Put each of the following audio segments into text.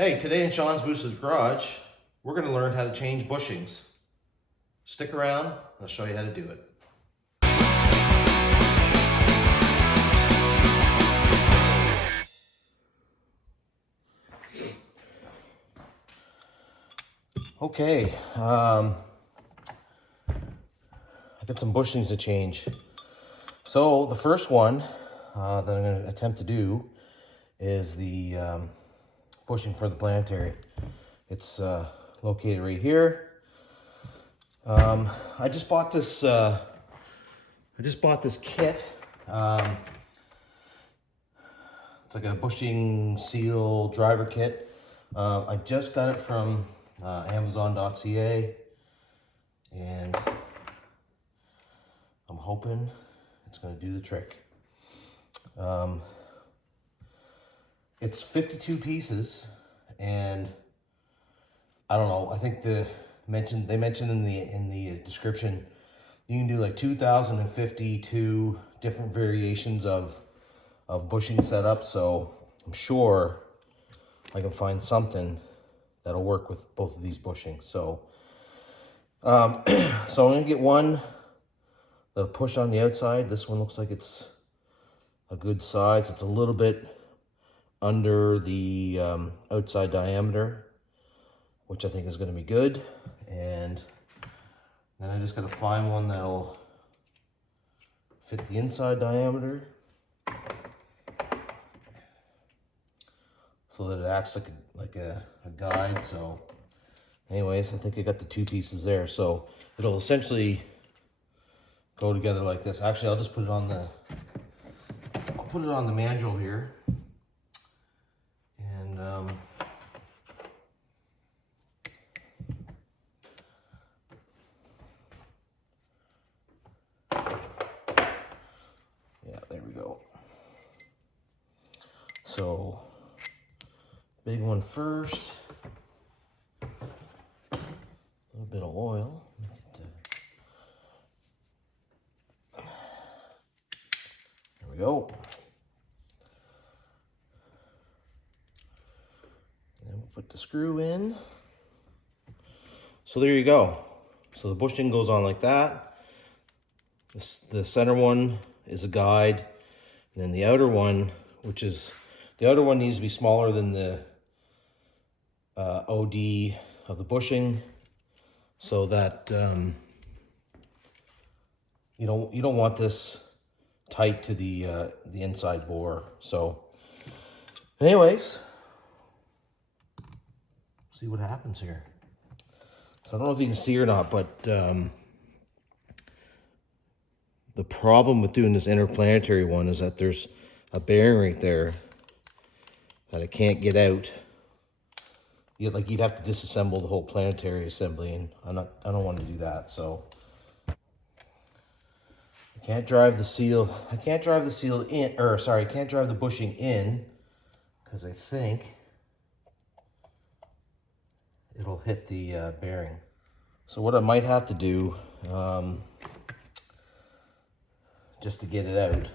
Hey, today in Sean's Boosted Garage, we're going to learn how to change bushings. Stick around, and I'll show you how to do it. Okay, I got some bushings to change. So the first one that I'm going to attempt to do is the bushing for the planetary. It's located right here. I just bought this. Kit. It's like a bushing seal driver kit. I just got it from Amazon.ca, and I'm hoping it's going to do the trick. It's 52 pieces, and I don't know. I think they mentioned in the description you can do like 2,052 different variations of bushing setup. So I'm sure I can find something that'll work with both of these bushings. So so I'm gonna get one that'll push on the outside. This one looks like it's a good size. It's a little bit under the outside diameter, which I think is going to be good. And then I just got to find one that'll fit the inside diameter so that it acts like a guide. So anyways, I think I got the two pieces there. So it'll essentially go together like this. Actually, I'll just put it on the mandrel here. And yeah, there we go. So big one first. A little bit of oil. There we go. And we'll put the screw in. So there you go. So the bushing goes on like that. The center one is a guide, and then the outer one, the outer one needs to be smaller than the OD of the bushing, so that you don't want this tight to the inside bore. So anyways, see what happens here. So I don't know if you can see or not, but the problem with doing this interplanetary one is that there's a bearing right there that I can't get out. You'd have to disassemble the whole planetary assembly, and I don't want to do that. So I can't drive the seal in, or sorry, I can't drive the bushing in because I think it'll hit the bearing. So what I might have to do, just to get it out,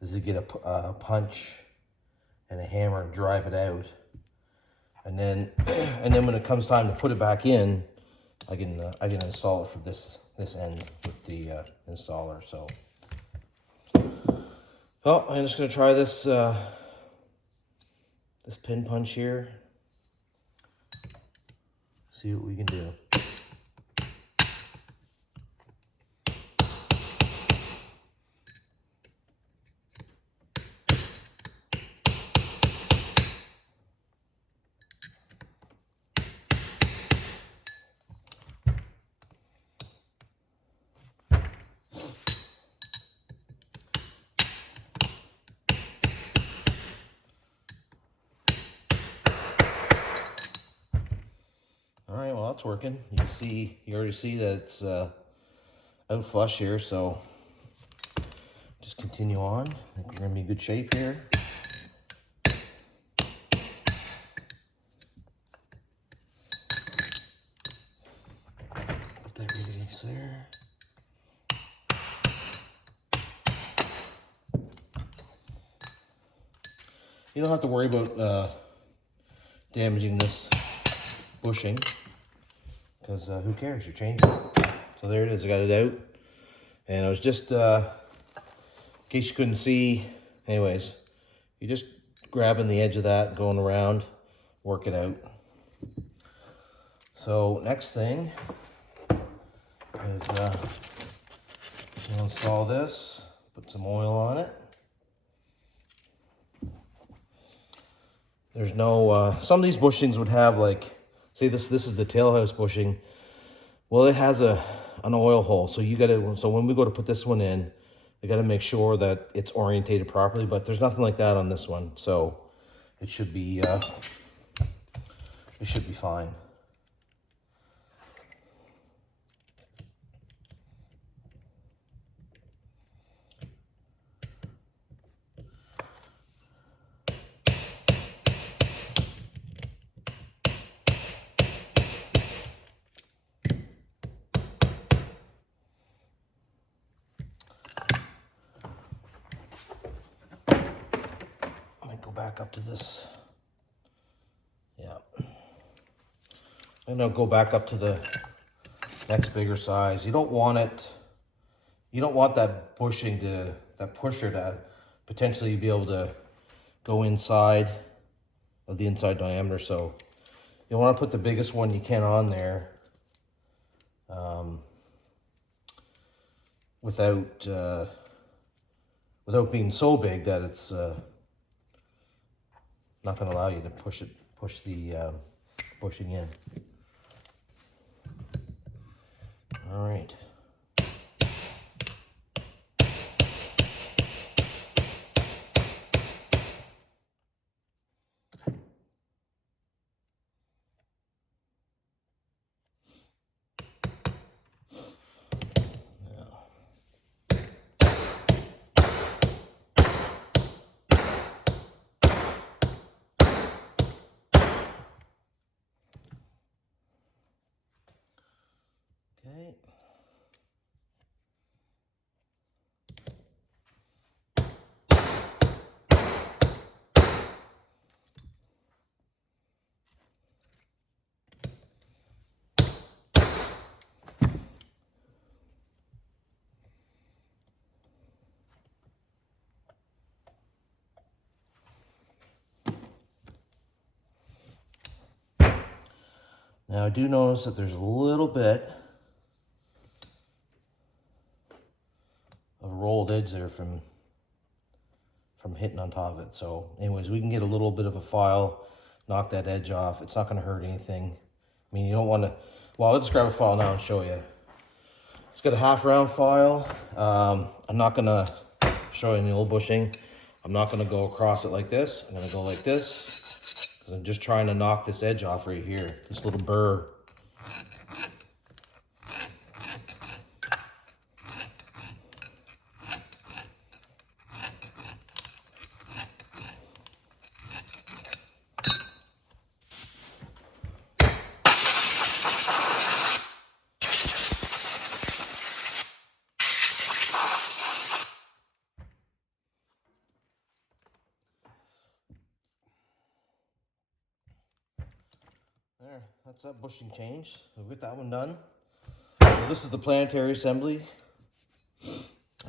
is to get a punch and a hammer and drive it out, and then when it comes time to put it back in, I can install it for this end with the installer. So, well, I'm just gonna try this this pin punch here. See what we can do. All right, well, that's working. You already see that it's out flush here, so just continue on. I think we're gonna be in good shape here. Put that release there. You don't have to worry about damaging this bushing, because who cares, you're changing it. So there it is, I got it out. And I was just, in case you couldn't see, anyways, you're just grabbing the edge of that, going around, work it out. So next thing is we'll install this, put some oil on it. There's no, some of these bushings would have like, say this is the tailhouse bushing. Well, it has an oil hole, so you gotta, so when we go to put this one in, you gotta make sure that it's orientated properly, but there's nothing like that on this one, so it should be fine. Go back up to this. Yeah. And I'll go back up to the next bigger size. You don't want that bushing to, that pusher to potentially be able to go inside of the inside diameter. So you want to put the biggest one you can on there without being so big that it's not going to allow you to push the bushing in. All right. Okay. Now I do notice that there's a little bit of a rolled edge there from hitting on top of it. So anyways, we can get a little bit of a file, knock that edge off. It's not going to hurt anything. I mean, you don't want to, well, I'll just grab a file now and show you. It's got a half round file. I'm not going to show you in the old bushing. I'm not going to go across it like this. I'm going to go like this, because I'm just trying to knock this edge off right here, this little burr. There, that's that bushing change. We'll get that one done. So this is the planetary assembly.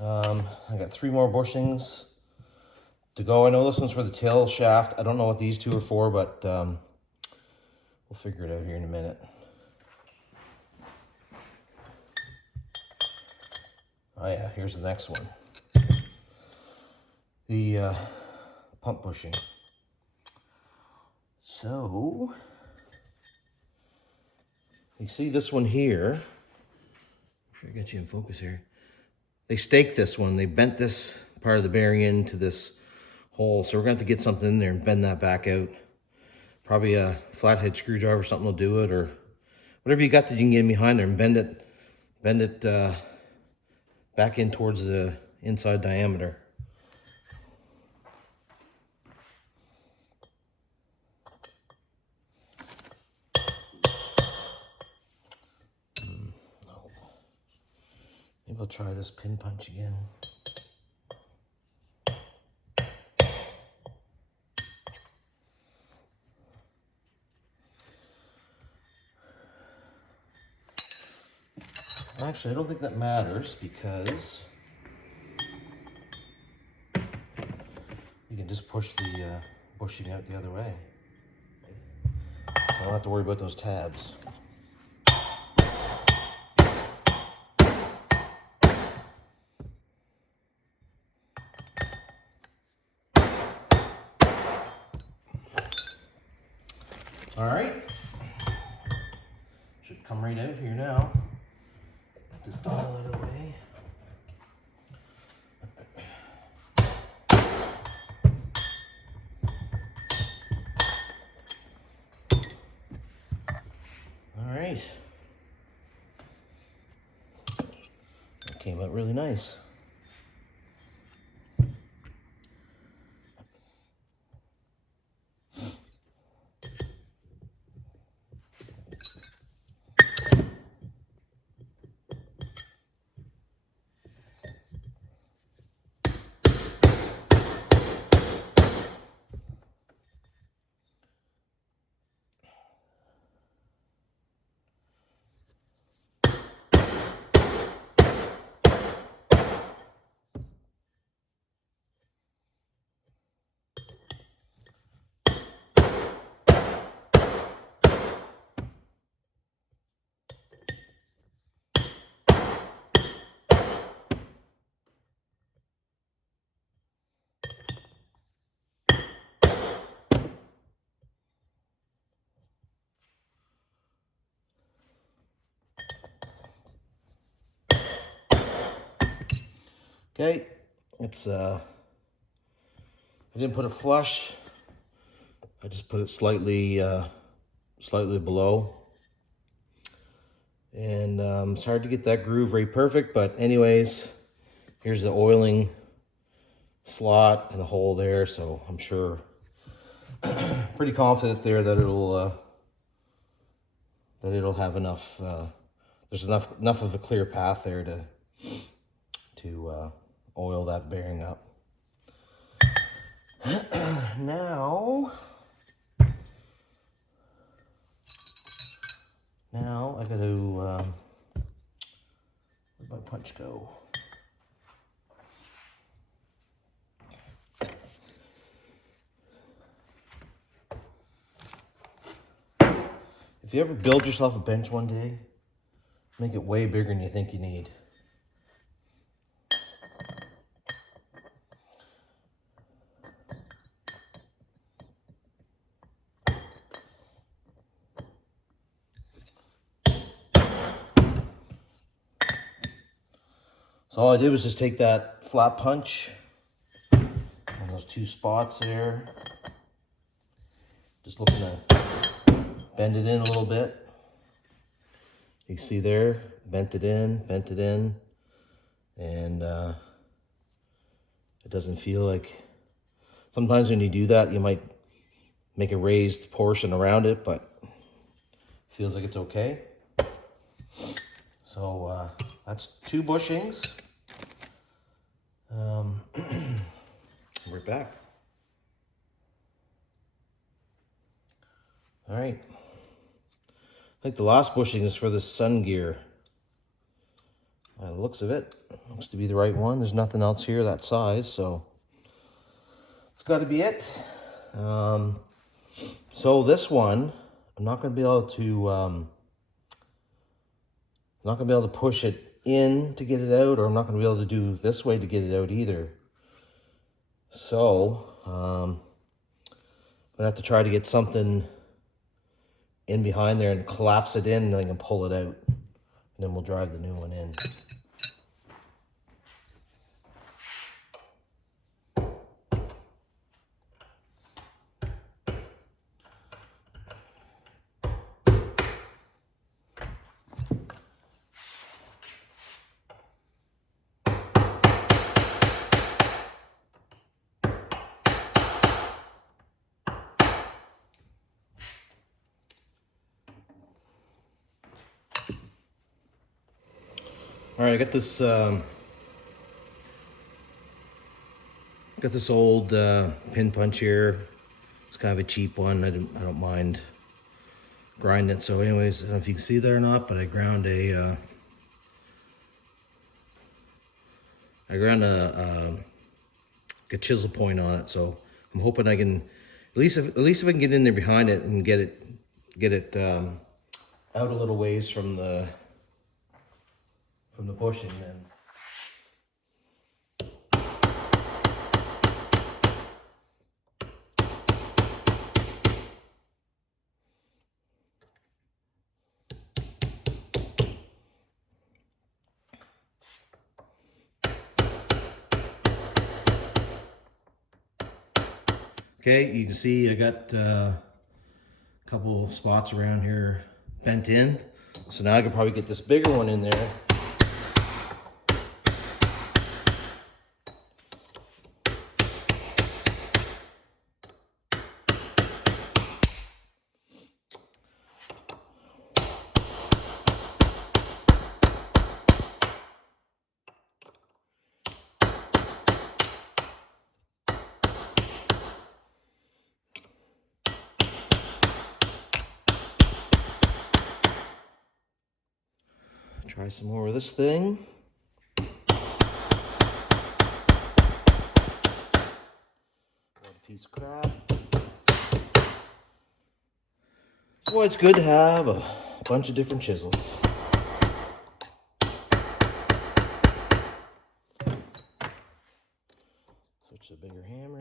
I got 3 more bushings to go. I know this one's for the tail shaft. I don't know what these 2 are for, but we'll figure it out here in a minute. Oh yeah, here's the next one. The pump bushing. So, you see this one here. I'm sure I got you in focus here. They staked this one. They bent this part of the bearing into this hole. So we're going to have to get something in there and bend that back out. Probably a flathead screwdriver or something will do it, or whatever you got that you can get behind there and bend it back in towards the inside diameter. No. Maybe I'll try this pin punch again. Actually, I don't think that matters because you can just push the bushing out the other way. I don't have to worry about those tabs. All right, should come right out here now. Just dial it away. All right, that came out really nice. Okay, it's I didn't put it flush. I just put it slightly below, and it's hard to get that groove very perfect. But anyways, here's the oiling slot and a hole there, so I'm sure, pretty confident there that it'll have enough. There's enough of a clear path there to oil that bearing up. Now I got to. Where'd my punch go? If you ever build yourself a bench one day, make it way bigger than you think you need. So all I did was just take that flat punch on those two spots there. Just looking to bend it in a little bit. You see there, bent it in, and it doesn't feel like, sometimes when you do that, you might make a raised portion around it, but it feels like it's okay. So that's 2 bushings. We're back. All right. I think the last bushing is for the sun gear. By the looks of it, looks to be the right one. There's nothing else here that size, so it's got to be it. So this one, I'm not going to be able to push it in to get it out, or I'm not going to be able to do this way to get it out either. So I'm gonna have to try to get something in behind there and collapse it in, and then I can pull it out, and then we'll drive the new one in. All right, I got this old pin punch here. It's kind of a cheap one. I don't mind grinding it. So anyways, I don't know if you can see that or not, but I ground a I ran a chisel point on it, so I'm hoping I can at least if I can get in there behind it and get it out a little ways from the bushing. Then okay, you can see I got a couple of spots around here bent in. So now I could probably get this bigger one in there. Try some more of this thing. Got a piece of crap. That's why it's good to have a bunch of different chisels. Switch to a bigger hammer.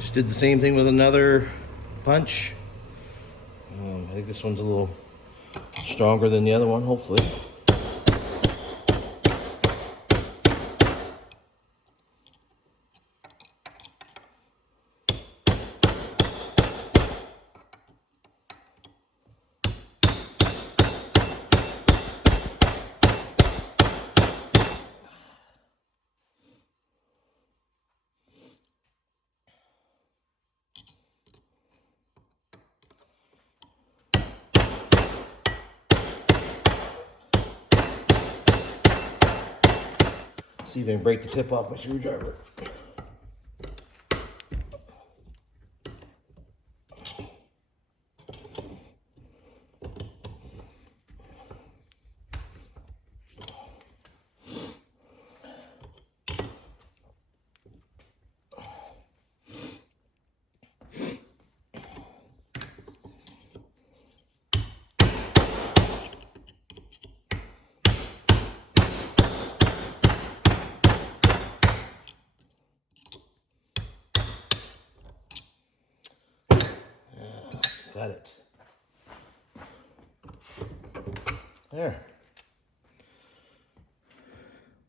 Just did the same thing with another punch. I think this one's a little stronger than the other one, hopefully. See if I can break the tip off my screwdriver. Got it. There.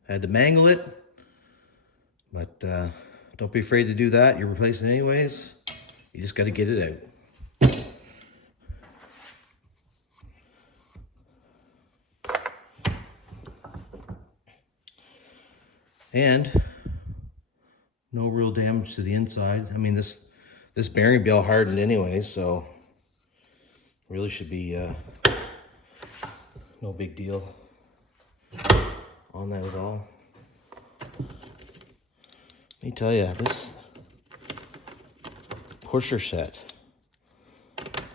Had to mangle it, but don't be afraid to do that. You're replacing it anyways. You just got to get it out. And no real damage to the inside. I mean, this bearing will be all hardened anyways, so really should be no big deal on that at all. Let me tell you, this pusher set,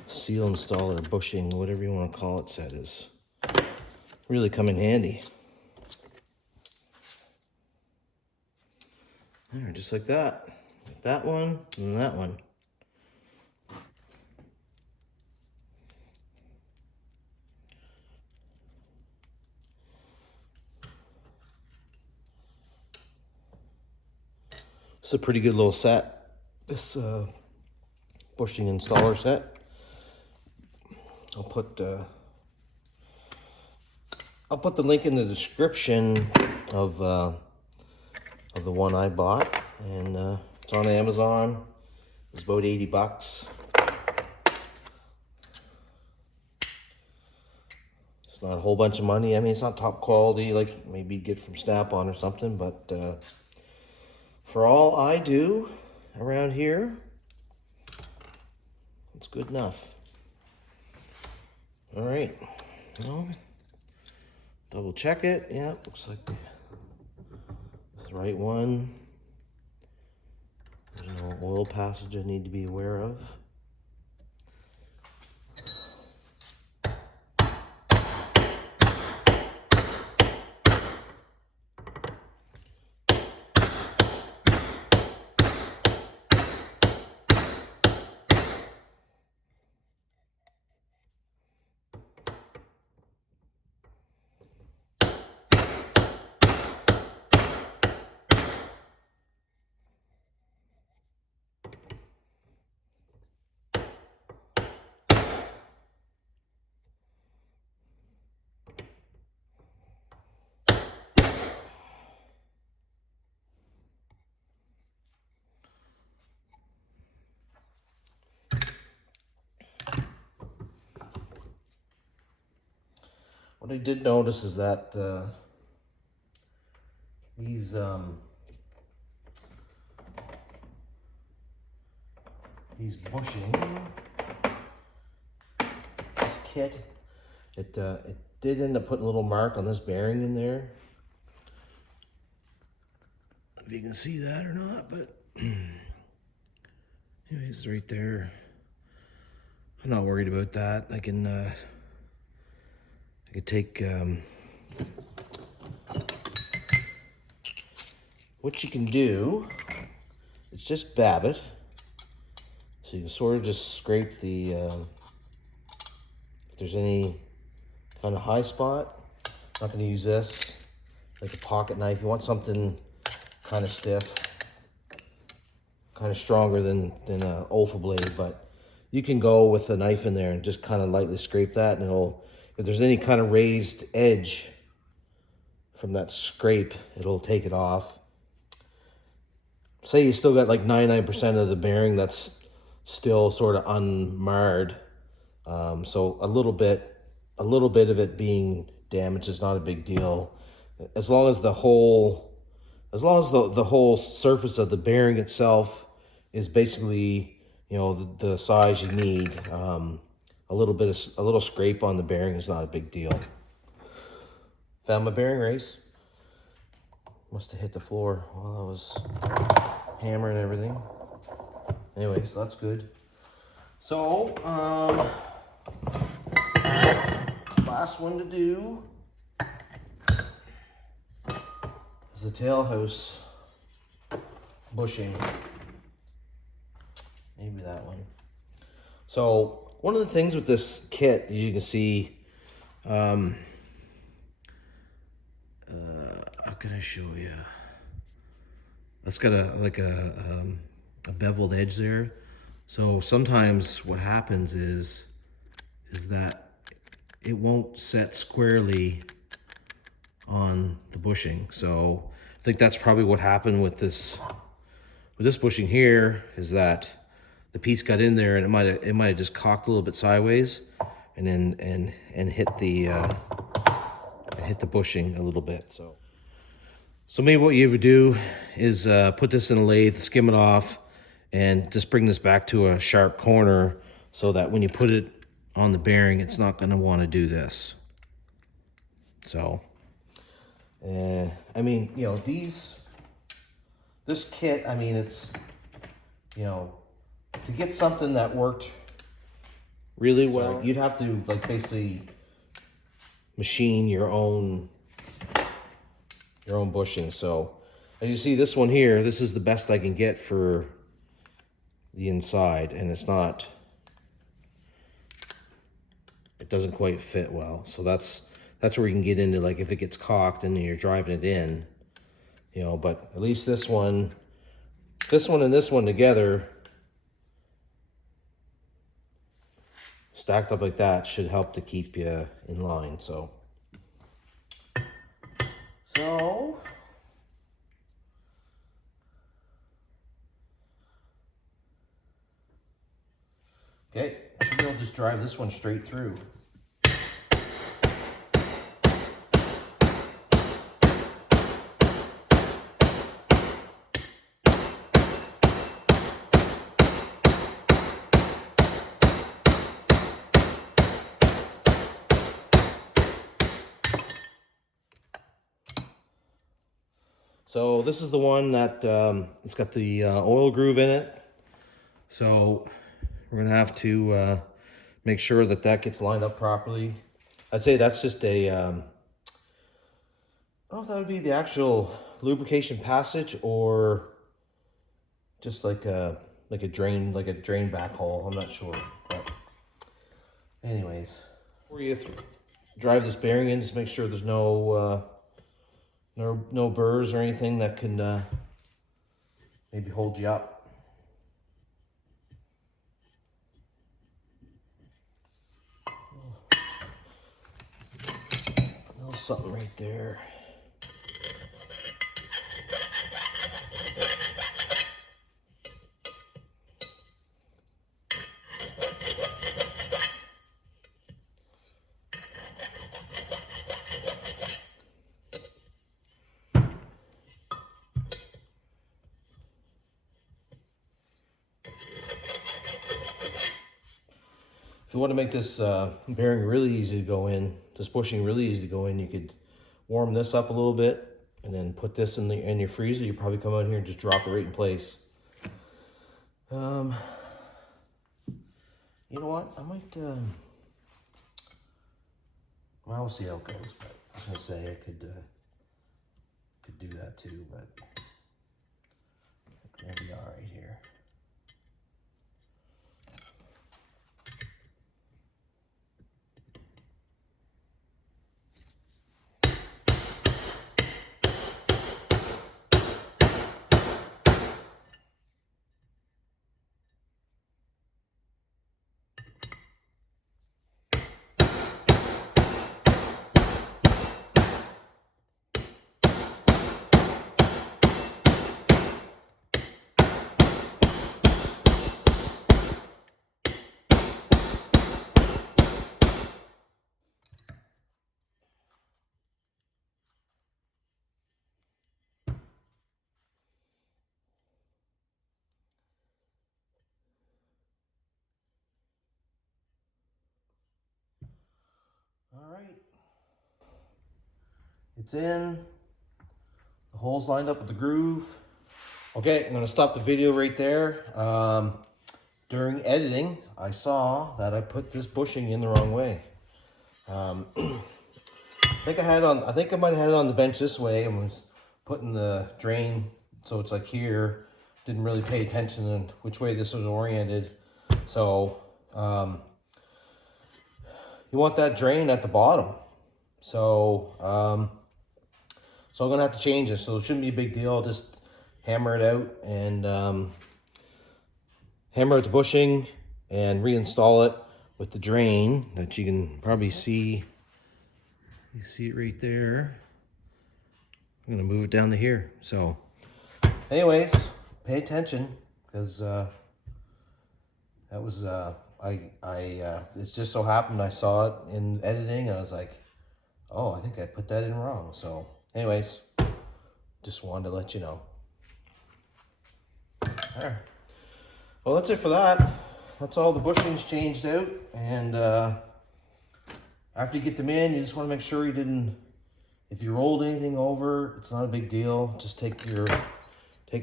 seal installer, bushing, whatever you want to call it, set is really come in handy. There, just like that. That one and that one. It's a pretty good little set, this bushing installer set. I'll put the link in the description of the one I bought, and it's on Amazon. It's about 80 bucks. It's not a whole bunch of money. I mean, it's not top quality like maybe you get from Snap-on or something, but for all I do around here, it's good enough. All right, well, double check it. Yeah, looks like it's the right one. There's no oil passage I need to be aware of. What I did notice is that these bushing, this kit, it did end up putting a little mark on this bearing in there. If you can see that or not, but anyways, it's right there. I'm not worried about that. I could take what you can do. It's just bab it, so you can sort of just scrape the if there's any kind of high spot. I'm not going to use this like a pocket knife. You want something kind of stiff, kind of stronger than an Olfa blade, but you can go with a knife in there and just kind of lightly scrape that, and it'll, if there's any kind of raised edge from that scrape, it'll take it off. Say you still got like 99% of the bearing that's still sort of unmarred, so a little bit of it being damaged is not a big deal, as long as the whole surface of the bearing itself is basically, you know, the size you need. A little scrape on the bearing is not a big deal. Found my bearing race. Must have hit the floor while I was hammering everything. Anyways, that's good. So, last one to do is the tailhouse bushing. Maybe that one. So, one of the things with this kit, you can see, how can I show you? That's got a beveled edge there. So sometimes what happens is that it won't set squarely on the bushing. So I think that's probably what happened with this bushing here, is that the piece got in there and it might have just cocked a little bit sideways, and then hit the bushing a little bit. So maybe what you would do is put this in a lathe, skim it off, and just bring this back to a sharp corner so that when you put it on the bearing, it's not going to want to do this. So, I mean, you know, this kit, I mean, it's, you know, to get something that worked really well, you'd have to like basically machine your own bushing. So as you see, this one here, this is the best I can get for the inside, and it doesn't quite fit well. So that's where you can get into, like, if it gets cocked and you're driving it in, you know. But at least this one and this one together, stacked up like that, should help to keep you in line. So okay, should be able to just drive this one straight through. So this is the one that it's got the oil groove in it. So we're gonna have to make sure that that gets lined up properly. I'd say that's just a, I don't know if that would be the actual lubrication passage or just like a drain back hole. I'm not sure. But anyways, before you drive this bearing in, just make sure there's no burrs or anything that can maybe hold you up. There's something right there. If you want to make this bearing really easy to go in, this bushing really easy to go in, you could warm this up a little bit and then put this in your freezer. You probably come out here and just drop it right in place. You know what? I might. Well, we'll see how it goes. But I was gonna say I could do that too, but it's gonna be all right here. All right. It's in. The hole's lined up with the groove. Okay, I'm gonna stop the video right there. During editing, I saw that I put this bushing in the wrong way. I think I might have had it on the bench this way and was putting the drain so it's like here. Didn't really pay attention to which way this was oriented. So you want that drain at the bottom. So so I'm gonna have to change this. So it shouldn't be a big deal. I'll just hammer it out and hammer out the bushing and reinstall it with the drain that you can probably see. You see it right there. I'm gonna move it down to here. So anyways, pay attention because that was it just so happened I saw it in editing and I was like, oh, I think I put that in wrong. So anyways, just wanted to let you know. All right. Well, that's it for that. That's all the bushings changed out. And after you get them in, you just want to make sure you didn't, if you rolled anything over, it's not a big deal. Just take your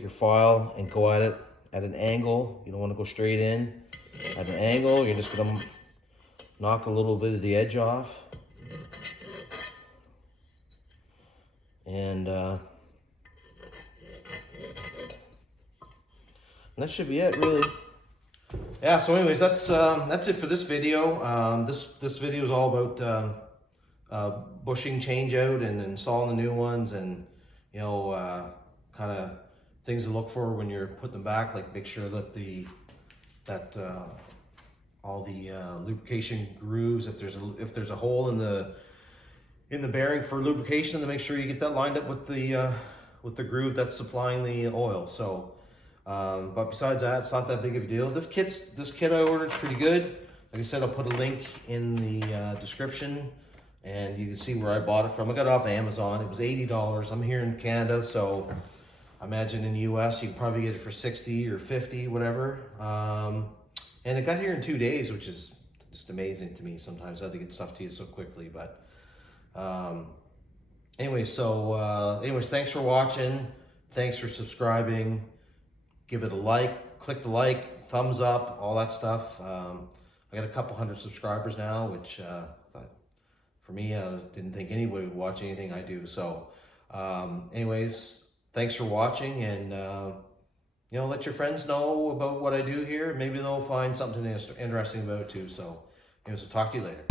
file and go at it at an angle. You don't want to go straight in. At an angle, you're just going to knock a little bit of the edge off. And that should be it, really. Yeah, so anyways, that's it for this video. This video is all about bushing change out and installing the new ones, and you know, kind of things to look for when you're putting them back. Like make sure that all the lubrication grooves, if there's a hole in the bearing for lubrication, to make sure you get that lined up with the groove that's supplying the oil. So. But besides that, it's not that big of a deal. This kit I ordered is pretty good. Like I said, I'll put a link in the description, and you can see where I bought it from. I got it off Amazon. It was $80. I'm here in Canada, so I imagine in the US you can probably get it for 60 or 50, whatever. And it got here in 2 days, which is just amazing to me. Sometimes how they get stuff to you so quickly, but Anyway, so anyways, thanks for watching. Thanks for subscribing. Give it a like, click the like, thumbs up, all that stuff. I got a couple hundred subscribers now, which thought, for me, I didn't think anybody would watch anything I do. So anyways, thanks for watching, and you know, let your friends know about what I do here. Maybe they'll find something interesting about it too. So anyways, I'll talk to you later.